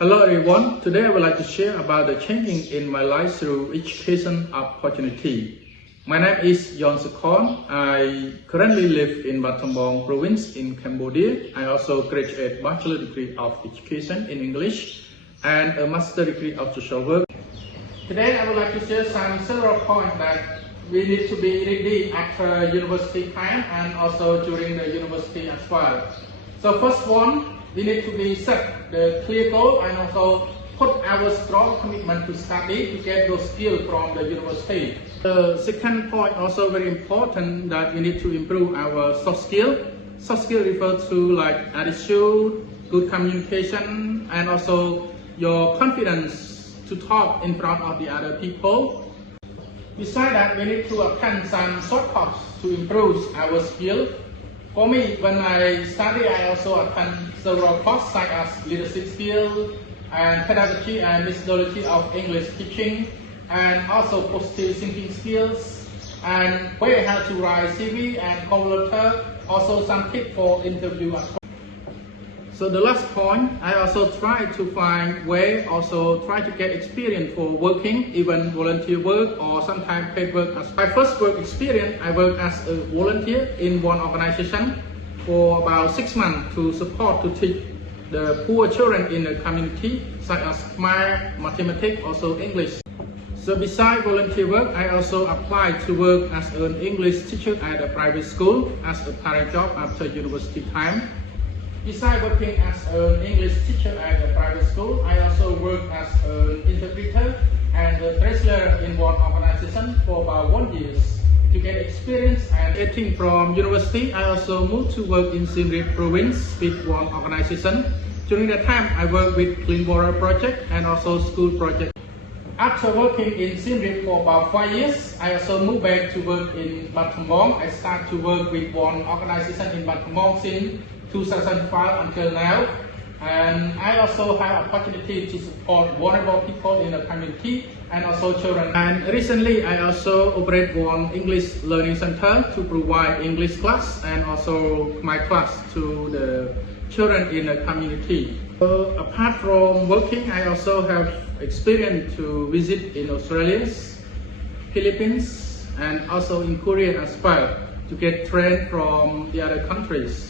Hello everyone, today I would like to share about the changing in my life through education opportunity. My name is Yon Sukon. I currently live in Battambang province in Cambodia. I also graduate bachelor degree of education in English and a master degree of social work. Today I would like to share several points that we need to be ready after university time and also during the university as well. So first one, we need to be set the clear goal and also put our strong commitment to study to get those skills from the university. The second point also very important that we need to improve our soft skill. Soft skill refers to like attitude, good communication, and also your confidence to talk in front of the other people. Besides that, we need to attend some short courses to improve our skill. For me, when I study, I also attend several courses such as leadership skills and pedagogy and methodology of English teaching, and also positive thinking skills, and way how to write CV and cover letter, also some tips for interview as well. So the last point, I also try to find way, also try to get experience for working, even volunteer work or sometimes paid work. As my first work experience, I worked as a volunteer in one organization for about 6 months to support to teach the poor children in the community, such as Khmer, mathematics, also English. So besides volunteer work, I also applied to work as an English teacher at a private school as a part job after university time. Besides working as an English teacher at a private school, I also work as an interpreter and a translator in one organization for about 1 year to get experience. And 18 from university, I also moved to work in Siem Reap province with one organization. During that time, I worked with Clean Water Project and also school project. After working in Siem Reap for about 5 years, I also moved back to work in Battambang. I started to work with one organization in Battambang since 2005 until now, and I also have opportunity to support vulnerable people in the community and also children. And recently, I also operate one English learning center to provide English class and also my class to the children in the community. So apart from working, I also have experience to visit in Australia, Philippines, and also in Korea as well to get trained from the other countries.